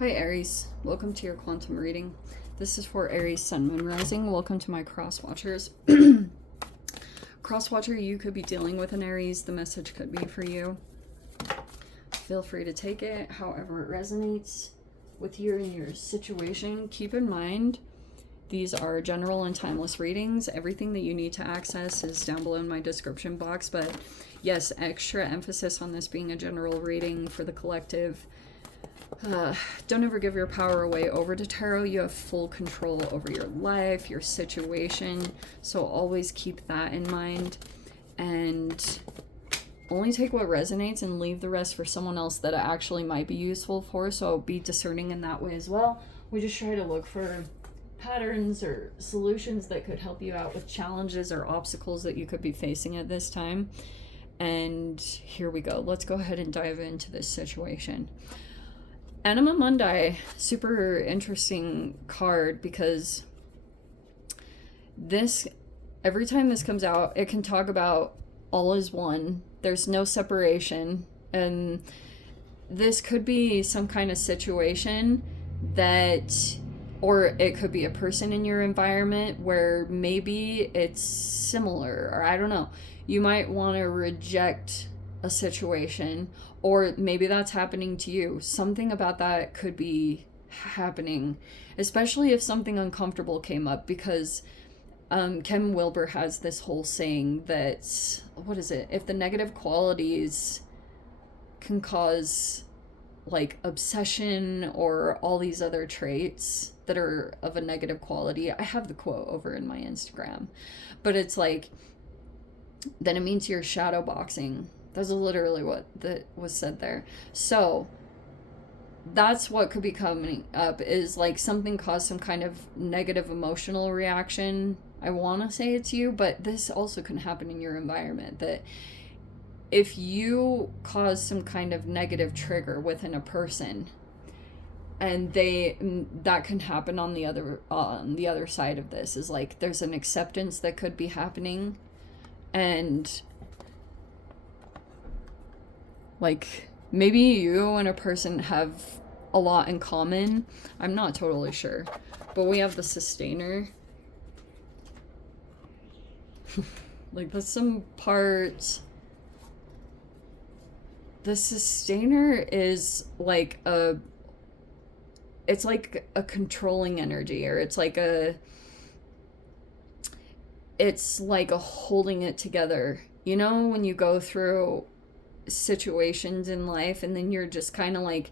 Hi Aries, welcome to your quantum reading. This is for Aries Sun Moon Rising. Welcome to my cross watchers. Cross watcher, you could be dealing with an Aries. The message could be for you. Feel free to take it however it resonates with you and your situation. Keep in mind, these are general and timeless readings. Everything that you need to access is down below in my description box. But yes, extra emphasis on this being a general reading for the collective. Don't ever give your power away over to tarot. You have full control over your life, your situation. So always keep that in mind. And only take what resonates and leave the rest for someone else that it actually might be useful for. So be discerning in that way as well. We just try to look for patterns or solutions that could help you out with challenges or obstacles that you could be facing at this time. And here we go. Let's go ahead and dive into this situation. Anima Mundi, super interesting card because this, every time this comes out, it can talk about all is one. There's no separation. And this could be some kind of situation that, or it could be a person in your environment where maybe it's similar, or I don't know. You might want to reject a situation, or maybe that's happening to you. Something about that could be happening, especially if something uncomfortable came up, because Ken Wilber has this whole saying that, what is it? If the negative qualities can cause like obsession or all these other traits that are of a negative quality, I have the quote over in my Instagram, but it's like, then it means you're shadow boxing. That's literally what was said there. So that's what could be coming up, is like something caused some kind of negative emotional reaction. I want to say it's you, but this also can happen in your environment, that if you cause some kind of negative trigger within a person, and that can happen on the other side of this, is like there's an acceptance that could be happening, and like maybe you and a person have a lot in common. I'm not totally sure, but we have the sustainer. Like that's some part. The sustainer is like it's like a controlling energy, or it's like a holding it together. You know, when you go through situations in life and then you're just kind of like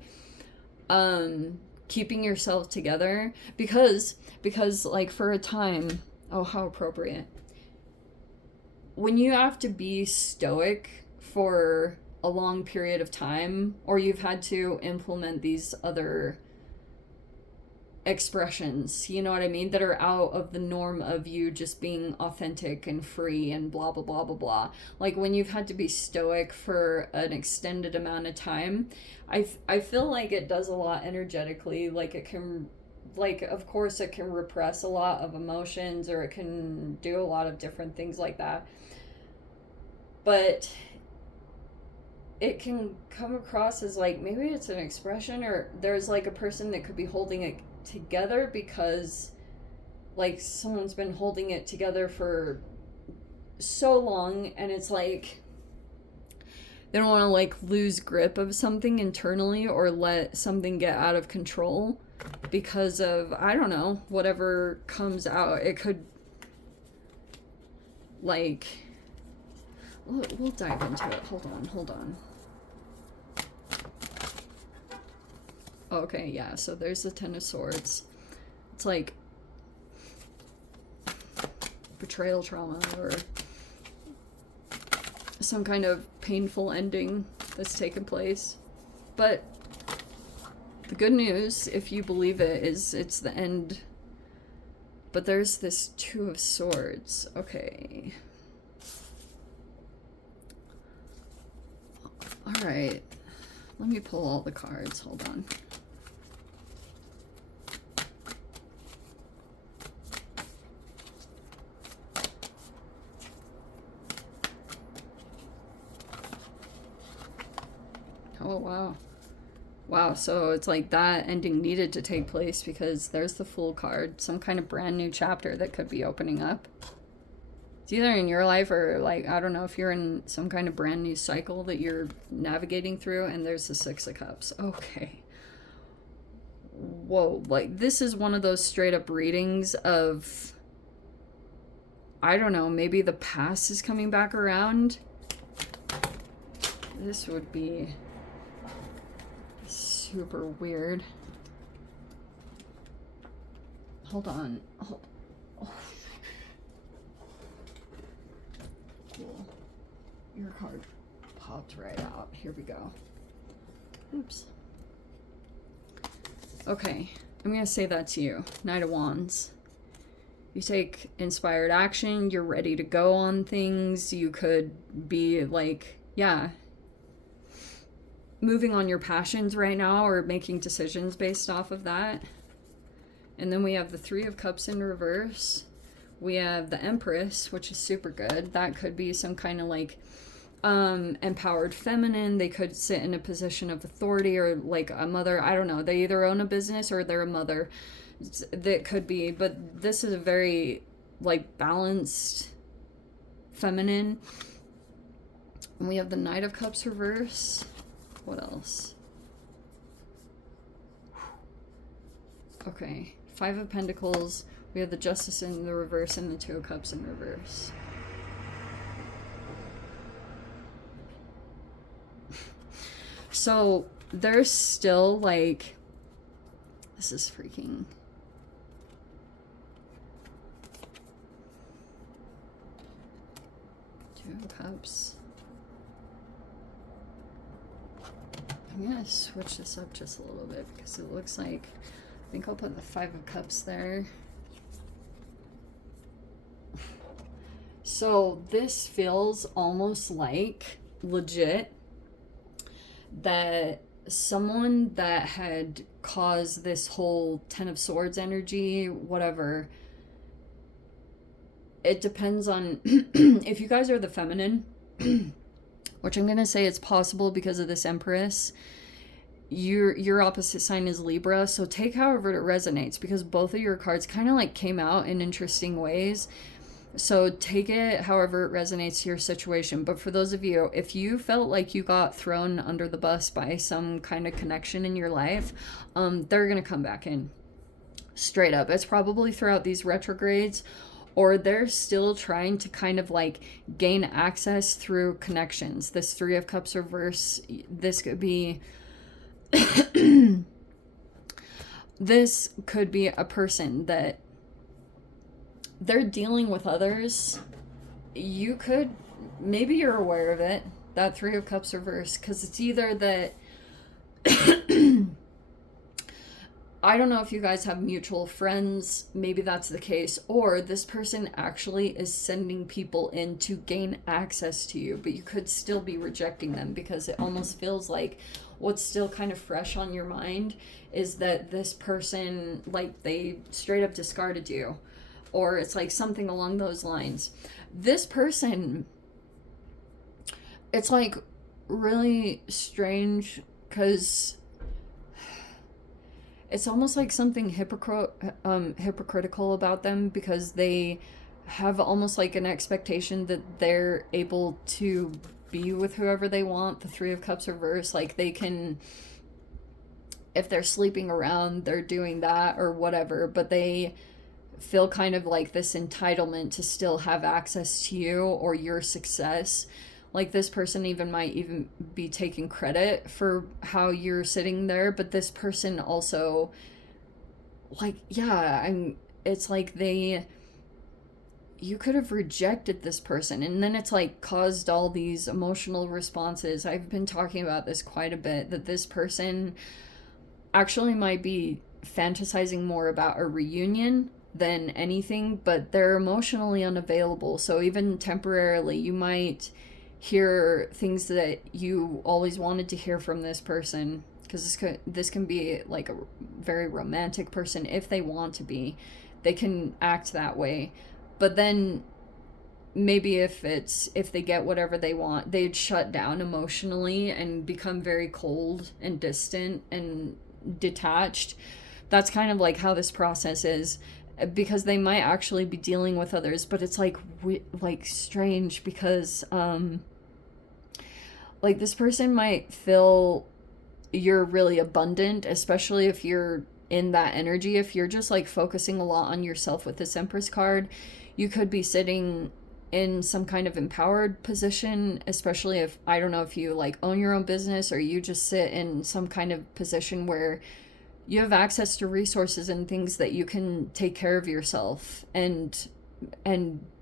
keeping yourself together because like for a time, oh how appropriate, when you have to be stoic for a long period of time, or you've had to implement these other expressions, you know what I mean, that are out of the norm of you just being authentic and free and blah blah blah blah blah, like when you've had to be stoic for an extended amount of time, I feel like it does a lot energetically. Like it can, like of course it can repress a lot of emotions, or it can do a lot of different things like that, but it can come across as like maybe it's an expression, or there's like a person that could be holding it together because like someone's been holding it together for so long, and it's like they don't want to like lose grip of something internally or let something get out of control because of, I don't know, whatever comes out. It could, like, we'll dive into it. Hold on. Okay, yeah, so there's the Ten of Swords. It's like betrayal trauma, or some kind of painful ending that's taken place. But the good news, if you believe it, is it's the end. But there's this Two of Swords. Okay. Alright. Let me pull all the cards. Hold on. Oh, wow. Wow, wow, so it's like that ending needed to take place because there's the Fool card. Some kind of brand new chapter that could be opening up. It's either in your life or, like, I don't know, if you're in some kind of brand new cycle that you're navigating through, and there's the Six of Cups. Okay. Whoa, like, this is one of those straight up readings of, I don't know, maybe the past is coming back around. This would be super weird. Hold on. Oh. Cool. Your card popped right out. Here we go. Oops. Okay, I'm gonna say that to you. Knight of Wands. You take inspired action, you're ready to go on things. You could be like, yeah, moving on your passions right now or making decisions based off of that. And then we have the Three of Cups in reverse. We have the Empress, which is super good. That could be some kind of like empowered feminine. They could sit in a position of authority or like a mother. I don't know. They either own a business or they're a mother. That could be. But this is a very like balanced feminine. And we have the Knight of Cups reverse. What else? Okay. Five of Pentacles. We have the Justice in the reverse and the Two of Cups in reverse. So there's still like, this is freaking. Two of Cups. I'm gonna switch this up just a little bit because it looks like, I think I'll put the Five of Cups there. So this feels almost like legit that someone that had caused this whole Ten of Swords energy, whatever, it depends on if you guys are the feminine, which I'm gonna say it's possible because of this Empress. Your opposite sign is Libra, so take however it resonates because both of your cards kind of like came out in interesting ways. So take it however it resonates to your situation. But for those of you, if you felt like you got thrown under the bus by some kind of connection in your life, they're going to come back in. Straight up. It's probably throughout these retrogrades, or they're still trying to kind of like gain access through connections. This Three of Cups reverse, this could be... this could be a person that they're dealing with others. You could, maybe you're aware of it, that Three of Cups reverse, because it's either that I don't know if you guys have mutual friends, maybe that's the case, or this person actually is sending people in to gain access to you, but you could still be rejecting them because it almost feels like what's still kind of fresh on your mind is that this person, like, they straight up discarded you. Or it's like something along those lines. This person, it's like really strange because it's almost like something hypocritical about them because they have almost like an expectation that they're able to be with whoever they want. The Three of Cups reverse, like they can, if they're sleeping around, they're doing that or whatever, but they feel kind of like this entitlement to still have access to you or your success. Like this person might even be taking credit for how you're sitting there, but this person also, like, yeah, it's like you could have rejected this person and then it's like caused all these emotional responses. I've been talking about this quite a bit, that this person actually might be fantasizing more about a reunion than anything, but they're emotionally unavailable. So even temporarily, you might hear things that you always wanted to hear from this person, because this can be like a very romantic person. If they want to be, they can act that way, but then maybe if they get whatever they want, they'd shut down emotionally and become very cold and distant and detached. That's kind of like how this process is, because they might actually be dealing with others, but it's like strange, because like this person might feel you're really abundant, especially if you're in that energy. If you're just like focusing a lot on yourself with this Empress card, you could be sitting in some kind of empowered position, especially if, I don't know if you like own your own business, or you just sit in some kind of position where you have access to resources and things that you can take care of yourself and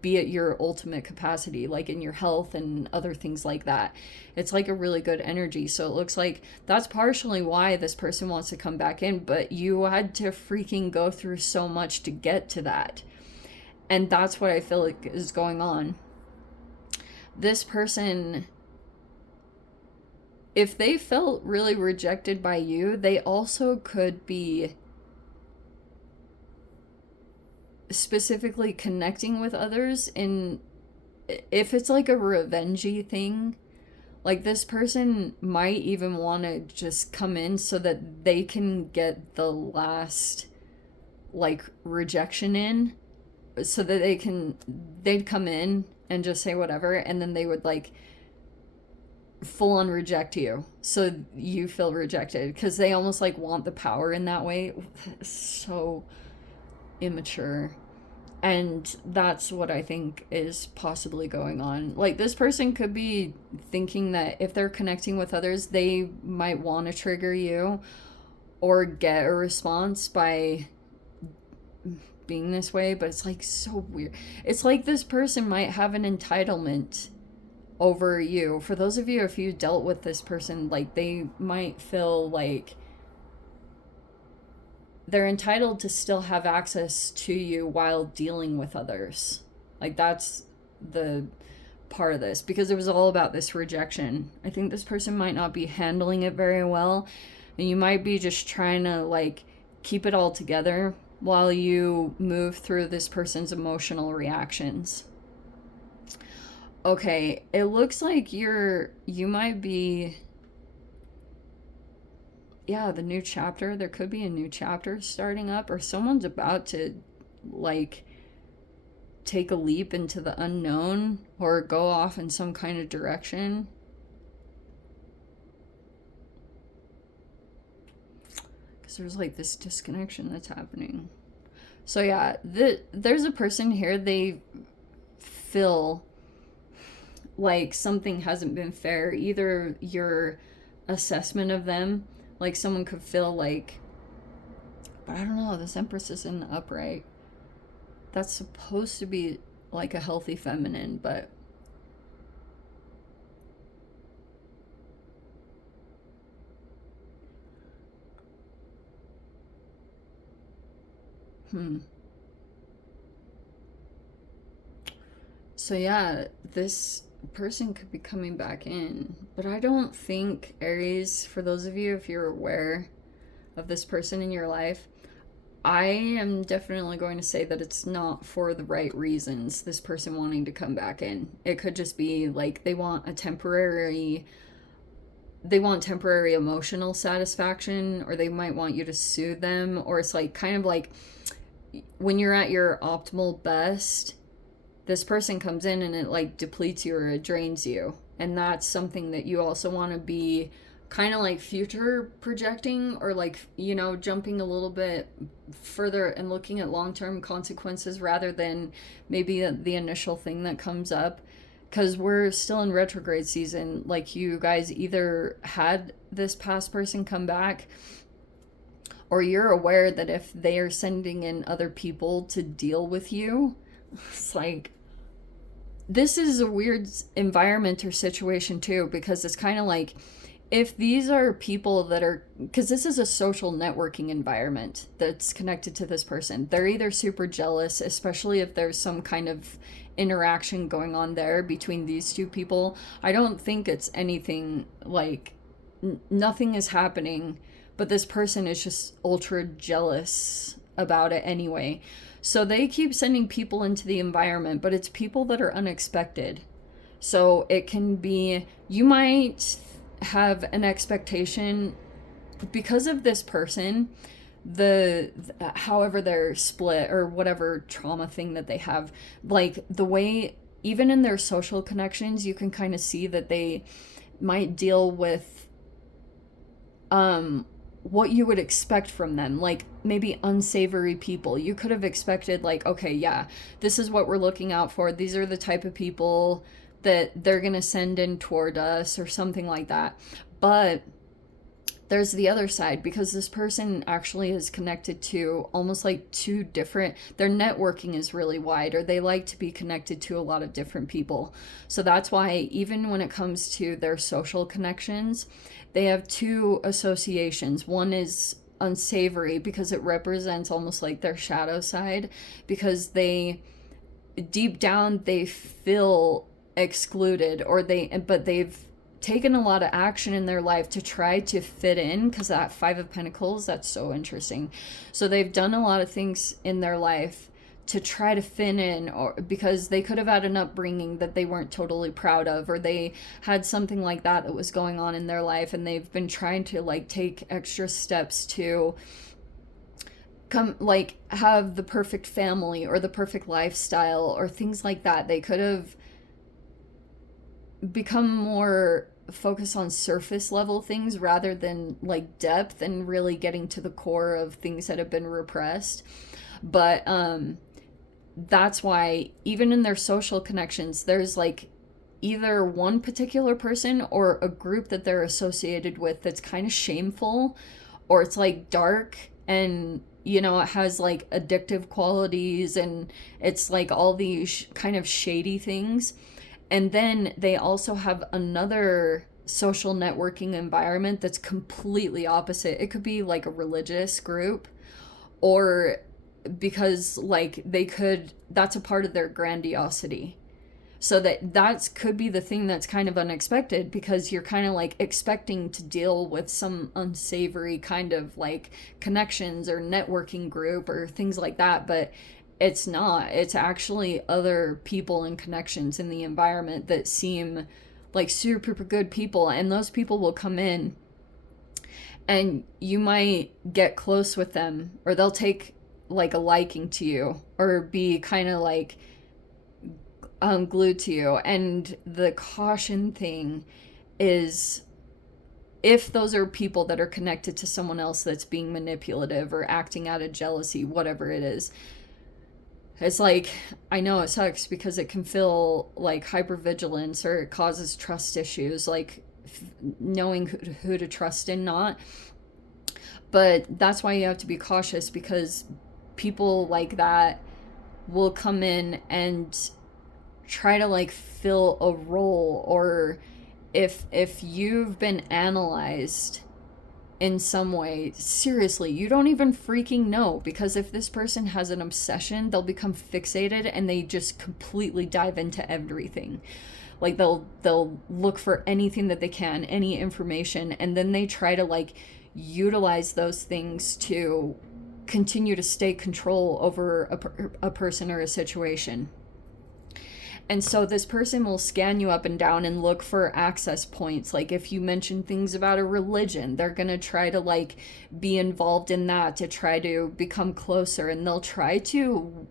be at your ultimate capacity, like in your health and other things like that. It's like a really good energy. So it looks like that's partially why this person wants to come back in, but you had to freaking go through so much to get to that. And that's what I feel like is going on. This person, if they felt really rejected by you, they also could be specifically connecting with others in, if it's like a revengey thing, like this person might even want to just come in so that they can get the last like rejection in, so that they'd come in and just say whatever, and then they would like full on reject you so you feel rejected, because they almost like want the power in that way. So immature. And that's what I think is possibly going on. Like this person could be thinking that if they're connecting with others, they might want to trigger you or get a response by being this way, but it's like so weird. It's like this person might have an entitlement over you. For those of you, if you dealt with this person, like they might feel like they're entitled to still have access to you while dealing with others. Like that's the part of this, because it was all about this rejection. I think this person might not be handling it very well, and you might be just trying to like keep it all together while you move through this person's emotional reactions. Okay, it looks like you might be, yeah, the new chapter. There could be a new chapter starting up, or someone's about to like take a leap into the unknown or go off in some kind of direction. Because there's like this disconnection that's happening. So yeah, there's a person here, they feel like something hasn't been fair. Either your assessment of them, like someone could feel like, but I don't know, this Empress is in the upright. That's supposed to be like a healthy feminine, but so yeah, this person could be coming back in, but I don't think, Aries, for those of you, if you're aware of this person in your life, I am definitely going to say that it's not for the right reasons, this person wanting to come back in. It could just be like they want temporary emotional satisfaction, or they might want you to soothe them, or it's like kind of like when you're at your optimal best, this person comes in and it like depletes you or it drains you. And that's something that you also want to be kind of like future projecting, or like, you know, jumping a little bit further and looking at long-term consequences rather than maybe the initial thing that comes up. Because we're still in retrograde season. Like you guys either had this past person come back, or you're aware that if they are sending in other people to deal with you, it's like, this is a weird environment or situation too, because it's kind of like, if these are people that are, because this is a social networking environment that's connected to this person, they're either super jealous, especially if there's some kind of interaction going on there between these two people. I don't think it's anything like, nothing is happening, but this person is just ultra jealous about it anyway. So they keep sending people into the environment, but it's people that are unexpected. So it can be, you might have an expectation because of this person, however they're split or whatever trauma thing that they have, like the way, even in their social connections, you can kind of see that they might deal with what you would expect from them, like maybe unsavory people. You could have expected, like, okay, yeah, this is what we're looking out for, these are the type of people that they're gonna send in toward us, or something like that. But there's the other side, because this person actually is connected to almost like two different, their networking is really wide, or they like to be connected to a lot of different people. So that's why even when it comes to their social connections, they have two associations. One is unsavory because it represents almost like their shadow side, because they, deep down, they feel excluded, or but they've taken a lot of action in their life to try to fit in, because that Five of Pentacles, that's so interesting. So they've done a lot of things in their life to try to fit in, or because they could have had an upbringing that they weren't totally proud of, or they had something like that that was going on in their life, and they've been trying to like take extra steps to come, like, have the perfect family or the perfect lifestyle or things like that. They could have become more focused on surface level things rather than like depth and really getting to the core of things that have been repressed. But that's why even in their social connections, there's like either one particular person or a group that they're associated with that's kind of shameful, or it's like dark, and you know, it has like addictive qualities, and it's like all these kind of shady things. And then they also have another social networking environment that's completely opposite. It could be like a religious group, or because like that's a part of their grandiosity. So that could be the thing that's kind of unexpected, because you're kind of like expecting to deal with some unsavory kind of like connections or networking group or things like that, but it's not. It's actually other people and connections in the environment that seem like super good people, and those people will come in and you might get close with them, or they'll take like a liking to you, or be kind of like glued to you. And the caution thing is, if those are people that are connected to someone else that's being manipulative or acting out of jealousy, whatever it is, it's like, I know it sucks because it can feel like hypervigilance, or it causes trust issues, like knowing who to trust and not. But that's why you have to be cautious, because people like that will come in and try to like fill a role, or if you've been analyzed in some way, seriously, you don't even freaking know, because if this person has an obsession, they'll become fixated and they just completely dive into everything. Like they'll look for anything that they can, any information, and then they try to like utilize those things to continue to stay control over a person or a situation. And so this person will scan you up and down and look for access points. Like if you mention things about a religion, they're going to try to like be involved in that to try to become closer. And they'll try to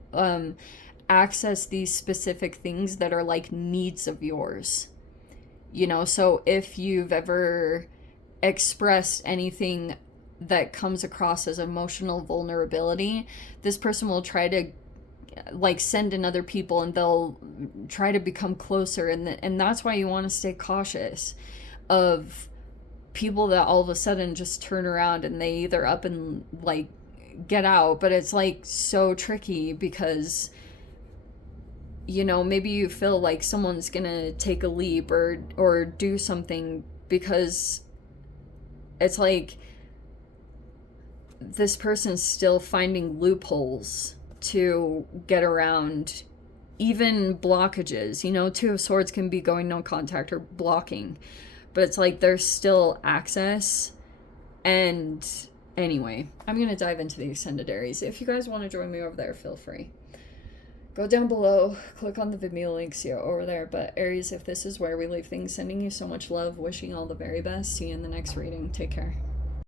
access these specific things that are like needs of yours. You know, so if you've ever expressed anything that comes across as emotional vulnerability, this person will try to like send in other people, and they'll try to become closer, and that's why you want to stay cautious of people that all of a sudden just turn around and they either up and like get out. But it's like so tricky, because you know, maybe you feel like someone's gonna take a leap or do something, because it's like this person's still finding loopholes to get around even blockages. You know, Two of Swords can be going no contact or blocking, but it's like there's still access, and Anyway, I'm going to dive into the extended Aries. If you guys want to join me over there, feel free. Go down below, click on the Vimeo links here over there. But Aries, if this is where we leave things, sending you so much love, wishing all the very best. See you in the next reading. Take care.